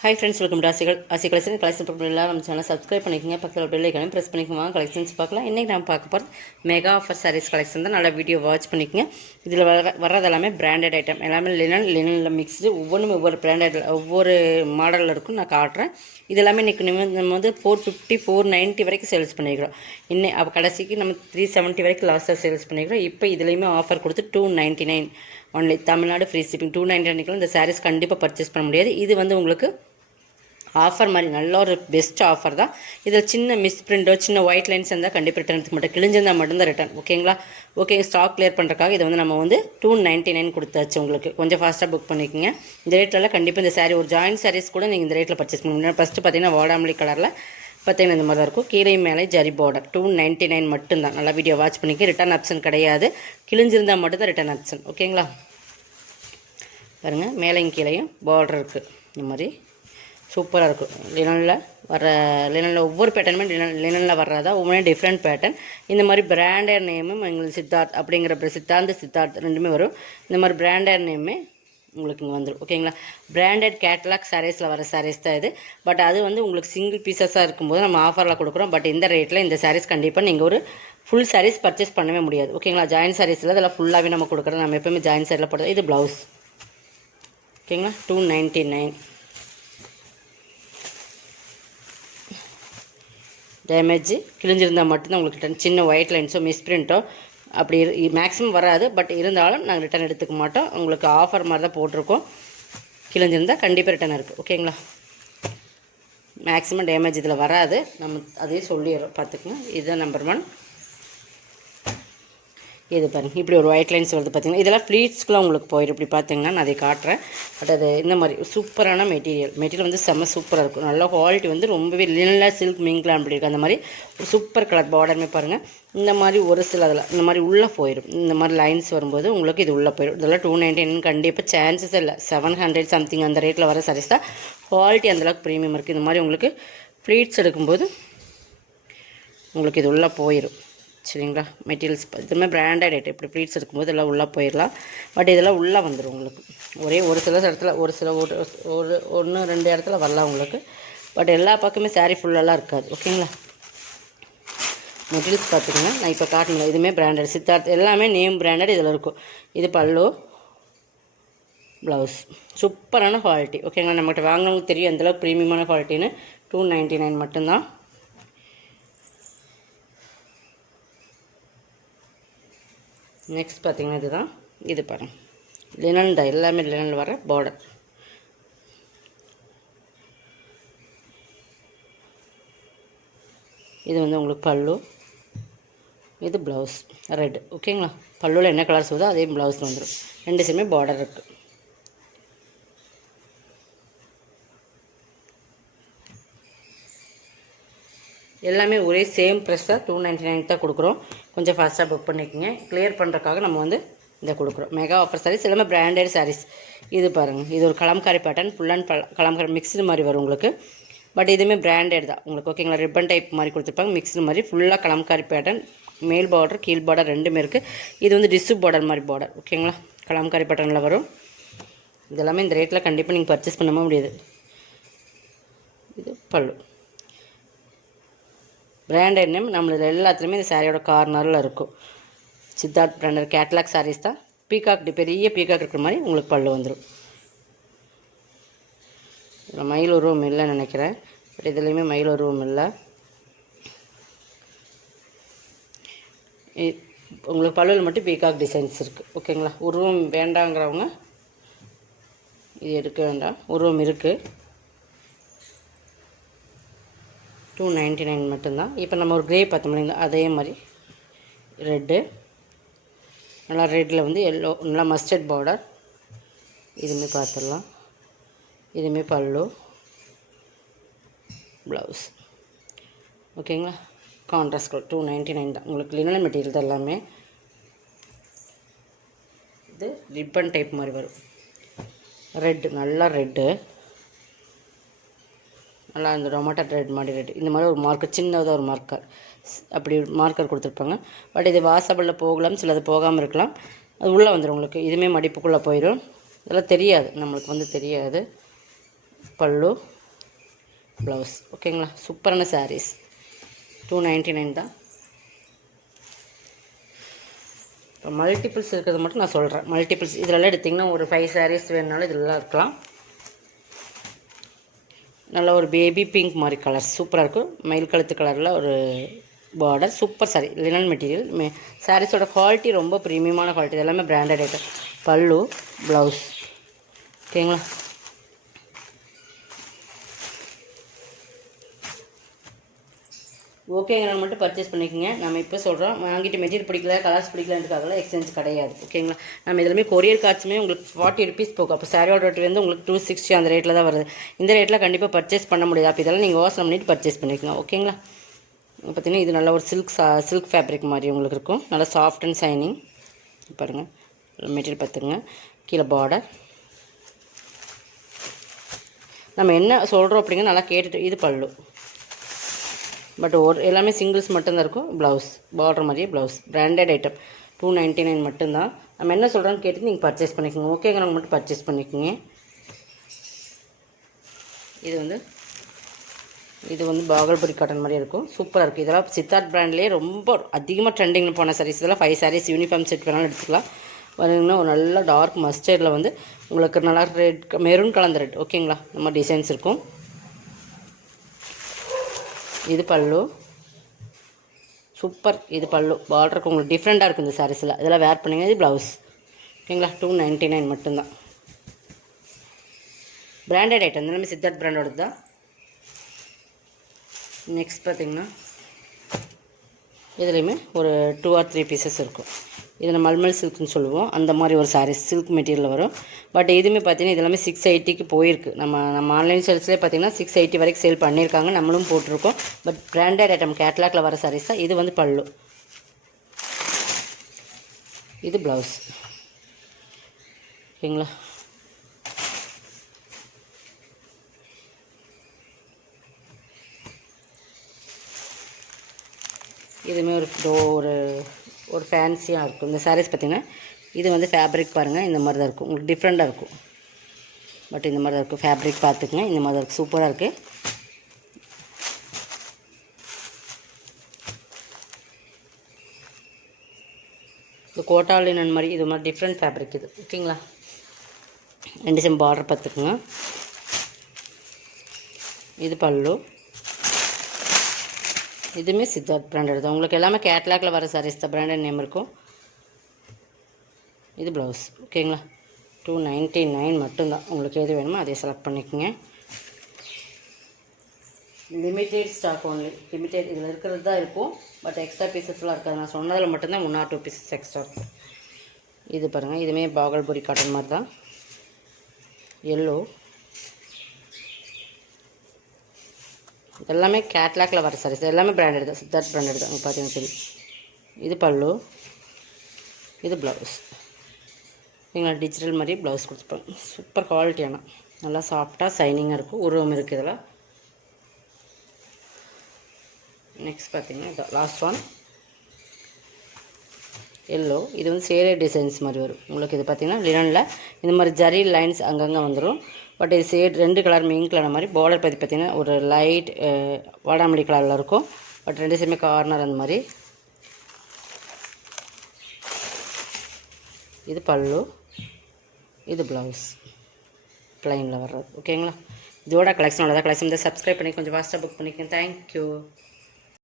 Hi friends, welcome to Asi Collection. Collection எல்லாம் நம்ம சேனலை சப்ஸ்கிரைப் பண்ணிக்கோங்க. பக்கத்தில் பெல் ஐக்கானையும் ப்ரெஸ் பண்ணிக்கோங்க. கலெக்ஷன்ஸ் பார்க்கலாம். இன்றைக்கி நம்ம பார்க்க போகிறது மெகா ஆஃபர் சாரீஸ் கலெக்ஷன் தான். நல்லா வீடியோ வாட்ச் பண்ணிக்கோங்க. இதில் வர்றது எல்லாமே பிராண்டட் ஐட்டம், எல்லாமே லினனில் மிக்ஸ்டு, ஒவ்வொன்றும் ஒவ்வொரு பிராண்டட் ஒவ்வொரு மாடலில் இருக்கும். நான் காட்டுறேன். இது எல்லாமே இன்றைக்கி நம்ம வந்து 450 490 வரைக்கும் சேல்ஸ் பண்ணிக்கிறோம். அப்போ கடைசிக்கு நம்ம 370 வரைக்கும் லாஸ்ட்டாக சேல்ஸ் பண்ணிக்கிறோம். இப்போ இதுலேயுமே ஆஃபர் கொடுத்து 299 ஒன்லி. Tamil Nadu free shipping. 299 இந்த சாரீஸ் கண்டிப்பாக பர்ச்சேஸ் பண்ண முடியாது. இது வந்து உங்களுக்கு ஆஃபர் மாதிரி நல்ல ஒரு பெஸ்ட் ஆஃபர் தான். இதில் சின்ன மிஸ் பிரிண்டோ சின்ன ஒயிட் லைன்ஸ் இருந்தால் கண்டிப்பாக ரிட்டர்ன் எடுத்துக்க மாட்டேன். கிழிஞ்சிருந்தால் மட்டும்தான் ரிட்டர்ன். ஓகேங்களா? ஓகே, ஸ்டாக் கிளியர் பண்ணுறக்காக இதை வந்து நம்ம வந்து 299 கொடுத்தாச்சு. உங்களுக்கு கொஞ்சம் ஃபாஸ்ட்டாக புக் பண்ணிக்கோங்க. இந்த ரேட்டில் கண்டிப்பாக இந்த சாரீ ஒரு ஜாயின்ட் சாரீஸ் கூட நீங்கள் இந்த ரேட்டில் பர்ச்சேஸ் பண்ண முடியும். ஃபஸ்ட்டு பார்த்தீங்கன்னா வாடாமல்லி கலரில் பார்த்தீங்கன்னா இந்த மாதிரி தான் இருக்கும். கீழே மேலே ஜரி பார்டர். 299 மட்டும்தான். நல்லா வீடியோ வாட்ச் பண்ணிக்க. ரிட்டர்ன் ஆப்ஷன் கிடையாது. கிழிஞ்சிருந்தால் மட்டும்தான் ரிட்டர்ன் ஆப்ஷன். ஓகேங்களா? பாருங்கள், மேலேயும் கீழேயும் பார்டர் இருக்குது. இந்த மாதிரி சூப்பராக இருக்கும். லினனில் ஒவ்வொரு பேட்டர்னுமே லினனில் வர்றதா ஒவ்வொரு டிஃப்ரெண்ட் பேட்டர்ன். இந்த மாதிரி பிராண்டட் நேமும் எங்களுக்கு சித்தார்த் அப்படிங்கிற சித்தார்த் ரெண்டுமே வரும். இந்த மாதிரி பிராண்டட் நேமே உங்களுக்கு இங்கே வந்துடும். ஓகேங்களா? பிராண்டட் கேட்டலாக் சாரீஸில் வர சாரீஸ் தான் இது. பட் அது வந்து உங்களுக்கு சிங்கிள் பீசஸாக இருக்கும்போது நம்ம ஆஃபரில் கொடுக்குறோம். பட் இந்த ரேட்டில் இந்த சாரீஸ் கண்டிப்பாக நீங்கள் ஒரு ஃபுல் சாரீஸ் பர்ச்சேஸ் பண்ணவே முடியாது. ஓகேங்களா? ஜாயின் சாரீஸில் இதெல்லாம் ஃபுல்லாகவே நம்ம கொடுக்குறோம். நம்ம எப்போயுமே ஜாயின் சாரியில் போடுறது. இது ப்ளவுஸ். ஓகேங்களா? 299. டேமேஜ் கிழிஞ்சிருந்தால் மட்டும்தான் உங்களுக்கு ரிட்டன். சின்ன ஒயிட் லைன்ஸோ மிஸ் பிரிண்ட்டோ அப்படி மேக்ஸிமம் வராது. பட் இருந்தாலும் நாங்கள் ரிட்டன் எடுத்துக்க மாட்டோம். உங்களுக்கு ஆஃபர் மாதிரி தான் போட்டிருக்கோம். கிழிஞ்சிருந்தால் கண்டிப்பாக ரிட்டன் இருக்குது. ஓகேங்களா? மேக்ஸிமம் டேமேஜ் இதில் வராது. நம்ம அதே சொல்லிடுறோம், பார்த்துக்குங்க. இதுதான் நம்பர் 1. இது பாருங்கள், இப்படி ஒரு ஒயிட் லைன்ஸ் வருது பார்த்தீங்கன்னா. இதெல்லாம் ஃப்ளீட்ஸ்க்குலாம் உங்களுக்கு போயிடும். இப்படி பார்த்தீங்கன்னா நான் அதை காட்டுறேன். பட் அது இந்த மாதிரி சூப்பரான மெட்டீரியல் வந்து செம்ம சூப்பராக இருக்கும். நல்ல குவாலிட்டி வந்து ரொம்பவே லினனில் சில்க் மிங்க்லாம் அப்படி இருக்குது. அந்த மாதிரி ஒரு சூப்பர் கலர் பார்டருமே பாருங்கள். இந்த மாதிரி ஒரு சில அதில் இந்த மாதிரி உள்ளே போயிடும். இந்த மாதிரி லைன்ஸ் வரும்போது உங்களுக்கு இது உள்ளே போயிடும். இதெல்லாம் 299 கண்டிப்பாக சான்சஸ் இல்லை. 700 சம்திங் அந்த ரேட்டில் வர சாரீஸ் தான். குவாலிட்டி அந்தளவுக்கு ப்ரீமியம் இருக்குது. இந்த மாதிரி உங்களுக்கு ஃப்ளீட்ஸ் எடுக்கும்போது உங்களுக்கு இது உள்ளே போயிடும். சரிங்களா? மெட்டீரியல்ஸ் இதுவுமே பிராண்டட் ஐட்டம். இப்படி ப்ளீட்ஸ் இருக்கும்போது எல்லாம் உள்ளே போயிடலாம். பட் இதெல்லாம் உள்ளே வந்துடும் உங்களுக்கு. ஒரு சில இடத்துல ஒரு 1-2 இடத்துல வரலாம் உங்களுக்கு. பட் எல்லா பக்கமே சாரீ ஃபுல்லெல்லாம் இருக்காது. ஓகேங்களா? மெட்டீரியல்ஸ் பார்த்துக்கோங்க. நான் இப்போ காட்டணும். இதுவுமே பிராண்டட் சித்தார்த் எல்லாமே நேம் பிராண்டட் இதில் இருக்கும். இது பல்லு, ப்ளவுஸ். சூப்பரான குவாலிட்டி. ஓகேங்களா? நம்மகிட்ட வாங்கினவங்களுக்கு தெரியும் எந்தளவுக்கு ப்ரீமியமான குவாலிட்டின்னு. 299 மட்டும்தான். நெக்ஸ்ட் பார்த்தீங்கன்னா இதுதான். இது பாருங்கள், லினன் தான். எல்லாமே லினனில் வர பார்டர். இது வந்து உங்களுக்கு பல்லு, இது ப்ளவுஸ் ரெட். ஓகேங்களா? பல்லுவில் என்ன கலர்ஸ் வருதோ அதே ப்ளவுஸில் வந்துடும். ரெண்டு சைடுமே பார்டர் இருக்குது. எல்லாமே ஒரே சேம் ப்ரைஸாக 299 தான் கொடுக்குறோம். கொஞ்சம் ஃபாஸ்ட்டாக புக் பண்ணிக்கோங்க. கிளியர் பண்ணுறதுக்காக நம்ம வந்து இதை கொடுக்குறோம். மெகா ஆஃபர் சாரீஸ் எல்லாமே பிராண்டட் சாரீஸ். இது பாருங்கள், இது ஒரு Kalamkari pattern. Full and Kalamkari mixed மாதிரி வரும் உங்களுக்கு. பட் இதுவுமே பிராண்டட் தான் உங்களுக்கு. ஓகேங்களா? ரிப்பன் டைப் மாதிரி கொடுத்துருப்பாங்க. மிக்ஸ்டு மாதிரி ஃபுல்லாக கலம்காரி பேட்டர்ன். மேல் பார்டர் கீழ் பார்டர் ரெண்டுமே இருக்குது. இது வந்து டிஷ்யூ பார்டர் மாதிரி பார்டர். ஓகேங்களா? கலம்காரி பேட்டர்னில் வரும். இதெல்லாமே இந்த ரேட்டில் கண்டிப்பாக நீங்கள் பர்ச்சேஸ் பண்ண முடியாது. இது பல்லு. பிராண்டட் நேம் நம்மளது எல்லாத்துலேயுமே இந்த சாரியோட கார்னரில் இருக்கும். சித்தார்த் பிராண்டட் கேட்லாக் சாரீஸ் தான். பீகாக் பெரிய பீகாக் இருக்கிற மாதிரி உங்களுக்கு பல்லு வந்துடும். இதில் மயில் உருவம் இல்லைன்னு நினைக்கிறேன். பட் இதுலேயுமே மயில் உருவம் இல்லை. உங்களுக்கு பல்லுவில் மட்டும் பீகாக் டிசைன்ஸ் இருக்குது. ஓகேங்களா? உருவம் வேண்டாங்கிறவங்க இது எடுக்க வேண்டாம். உருவம் இருக்குது. 299 மட்டும்தான். இப்போ நம்ம ஒரு கிரே பார்த்தோம் இல்லைங்களா? அதே மாதிரி ரெட்டு, நல்லா ரெட்டில் வந்து எல்லோ, நல்லா மஸ்டர்ட் பார்டர். இதுவுமே பார்த்துடலாம். இதுவுமே பல்லு, ப்ளவுஸ். ஓகேங்களா? Contrast colour. 299 தான். உங்களுக்கு லினன் மெட்டீரியல் தான் எல்லாமே. இது ரிப்பன் டைப் மாதிரி வரும். ரெட்டு, நல்லா ரெட்டு, நல்லா இந்த டொமேட்டோ ரெட் மாதிரி ரெட். இந்த மாதிரி ஒரு மார்க்கர், சின்னதாக ஒரு மார்க்கர், அப்படி மார்க்கர் கொடுத்துருப்பாங்க. பட் இது வாசபிளில் போகலாம், சிலது போகாமல் இருக்கலாம். அது உள்ளே வந்துடும் உங்களுக்கு. இதுவுமே மடிப்புக்குள்ளே போயிடும். இதெல்லாம் தெரியாது நம்மளுக்கு, வந்து தெரியாது. பல்லு, ப்ளவுஸ். ஓகேங்களா, சூப்பரான சாரீஸ். 299 தான். இப்போ மல்டிபிள்ஸ் இருக்கிறது மட்டும் நான் சொல்கிறேன். மல்டிபிள்ஸ் இதெல்லாம் எடுத்திங்கன்னா ஒரு 5 சாரீஸ் வேணுனாலும் இதெல்லாம் இருக்கலாம். நல்ல ஒரு பேபி பிங்க் மாதிரி கலர் சூப்பராக இருக்கும். மயில் கழுத்து கலரில் ஒரு border. Super sari, linen material. சாரீஸோட குவாலிட்டி ரொம்ப ப்ரீமியமான குவாலிட்டி. எல்லாமே பிராண்டட் ஐட்டம். பல்லு, ப்ளவுஸ். ஓகேங்களா, ஓகேங்க, மட்டும் பர்ச்சேஸ் பண்ணிக்கோங்க. நம்ம இப்போ சொல்கிறோம், வாங்கிட்டு மெட்டீரியல் பிடிக்கல, கலர்ஸ் பிடிக்கலன்றதுக்காக எக்ஸ்சேஞ்ச் கிடையாது. ஓகேங்களா, நம்ம இதுலேயுமே கொரியர் கார்ட்ஸுமே உங்களுக்கு 40 ருபீஸ் போகும். அப்போ சாரியோட ரேட் வந்து உங்களுக்கு 260 அந்த ரேட்டில் தான் வருது. இந்த ரேட்டில் கண்டிப்பாக பர்ச்சேஸ் பண்ண முடியாது. அப்போ இதெல்லாம் நீங்கள் யோசனை பண்ணிட்டு பர்ச்சேஸ் பண்ணிக்கோங்க. ஓகேங்களா, பார்த்தீங்கன்னா இது நல்ல ஒரு சில்க் ஃபேப்ரிக் மாதிரி உங்களுக்கு இருக்கும். நல்லா சாஃப்ட் அண்ட் ஷைனிங். பாருங்கள், மெட்டீரியல் பார்த்துங்க. கீழே பார்டர். நம்ம என்ன சொல்கிறோம் அப்படிங்க நல்லா கேட்டுட்டு. இது பல்லு, பட் எல்லாமே சிங்கிள்ஸ் மட்டும்தான் இருக்கும். ப்ளவுஸ் பார்டர் மாதிரியே ப்ளவுஸ். Branded item. 299 மட்டும்தான். நம்ம என்ன சொல்கிறோன்னு கேட்டு நீங்கள் பர்ச்சேஸ் பண்ணிக்கோங்க. ஓகேங்கிறவங்க மட்டும் பர்ச்சேஸ் பண்ணிக்கோங்க. இது வந்து பாகல்புரி காட்டன் மாதிரி இருக்கும். சூப்பராக இருக்குது. இதெல்லாம் சித்தார்த் பிராண்ட்லேயே ரொம்ப அதிகமாக ட்ரெண்டிங்கில் போன சாரீஸ். இதெல்லாம் 5 சாரீஸ் யூனிஃபார்ம் செட் வேணாலும் எடுத்துக்கலாம். பார்த்தீங்கன்னா ஒரு நல்ல டார்க் மஸ்டர்டில் வந்து உங்களுக்கு நல்லா ரெட், மெரூன் கலந்த ரெட். ஓகேங்களா, நம்ம டிசைன்ஸ் இருக்கும். இது பல்லு, சூப்பர். இது பல்லு பார்டருக்கு உங்களுக்கு டிஃப்ரெண்ட்டாக இருக்கும் இந்த சாரீஸில். இதெல்லாம் வேர் பண்ணிங்க. இது ப்ளவுஸ். ஓகேங்களா, 299 மட்டும்தான். பிராண்டட் ஐட்டம் எல்லாமே சித்தார்த் பிராண்டோட தான். நெக்ஸ்ட் பார்த்திங்கன்னா இதுலேயுமே ஒரு 2 or 3 பீசஸ் இருக்கும். இதில் மல்மல் சில்க்னு சொல்லுவோம். அந்த மாதிரி ஒரு சாரீஸ் சில்க் மெட்டீரியலில் வரும். பட் இதுவுமே பார்த்தீங்கன்னா இதெல்லாமே 680க்கு போயிருக்கு. நம்ம ஆன்லைன் சேல்ஸ்லேயே பார்த்தீங்கன்னா 680 வரைக்கும் சேல் பண்ணியிருக்காங்க. நம்மளும் போட்டிருக்கோம். பட் பிராண்டட் ஐட்டம் கேட்லாக்ல வர சாரீஸ் தான். இது வந்து பல்லு, இது ப்ளவுஸ். ஓகேங்களா, இதுவுமே ஒரு ஃபேன்சியாக இருக்கும். இந்த சாரீஸ் பார்த்திங்கன்னா இது வந்து ஃபேப்ரிக் பாருங்கள், இந்த மாதிரி தான் இருக்கும். உங்களுக்கு டிஃப்ரெண்ட்டாக இருக்கும். பட் இந்த மாதிரி தான் இருக்கும். ஃபேப்ரிக் பார்த்துக்குங்க, இந்த மாதிரி தான் இருக்குது. சூப்பராக இருக்குது. இது கோட்டாலினன் மாதிரி இது மாதிரி டிஃப்ரெண்ட் ஃபேப்ரிக் இது. ஓகேங்களா, 2 செம் பார்டர் பார்த்துக்குங்க. இது பல்லு, இதுவுமே சித்தார்த் பிராண்டட் தான். உங்களுக்கு எல்லாமே கேட்லாக்ல வர சாரீஸ் தான். பிராண்டட் நேம் இருக்கும். இது ப்ளவுஸ். ஓகேங்களா, 299 மட்டும்தான். உங்களுக்கு எது வேணுமோ அதை செலக்ட் பண்ணிக்கோங்க. Limited stock only. லிமிட்டெட் இதில் இருக்கிறது தான் இருக்கும். பட் எக்ஸ்ட்ரா பீசஸ்லாம் இருக்காது. நான் சொன்னதில் மட்டும்தான் 1 or 2 பீசஸ் எக்ஸ்ட்ரா இருக்கும். இது பாருங்கள், இதுவுமே பாகல்புரி காட்டன் மாதிரி தான். எல்லோ, எல்லாமே கேட்லாக்ல வர சாரீஸ். எல்லாமே பிராண்டட் தான். சித்தார்த் பிராண்டட் தான். பார்த்தீங்கன்னா சரி. இது பல்லு, இது ப்ளவுஸ். நீங்களா டிஜிட்டல் மாதிரி ப்ளவுஸ் கொடுத்துருப்பாங்க. சூப்பர் குவாலிட்டியான நல்லா சாஃப்டாக ஷைனிங்காக இருக்கும். உருவம் இருக்குது இதில். நெக்ஸ்ட் பார்த்தீங்கன்னா இதான் லாஸ்ட் ஒன். எல்லோ, இது வந்து சேரே டிசைன்ஸ் மாதிரி வரும் உங்களுக்கு. இது பார்த்தீங்கன்னா லினனில் இந்த மாதிரி ஜரி லைன்ஸ் அங்கங்கே வந்துடும். பட் இது ஷேட் 2 கலர் மிங்க் கலர் மாதிரி. பார்டர் பார்த்தீங்கன்னா ஒரு லைட் வாடாமல்லி கலரில் இருக்கும். பட் 2 சைடுமே கார்னர் அந்த மாதிரி. இது பல்லு, இது ப்ளவுஸ் ப்ளைனில் வர்றது. ஓகேங்களா, இதோட கலெக்ஷன் அவ்வளோதான். கலெக்ஷன் வந்து சப்ஸ்கிரைப் பண்ணி கொஞ்சம் ஃபாஸ்ட்டாக புக் பண்ணிக்கோங்க. தேங்க்யூ.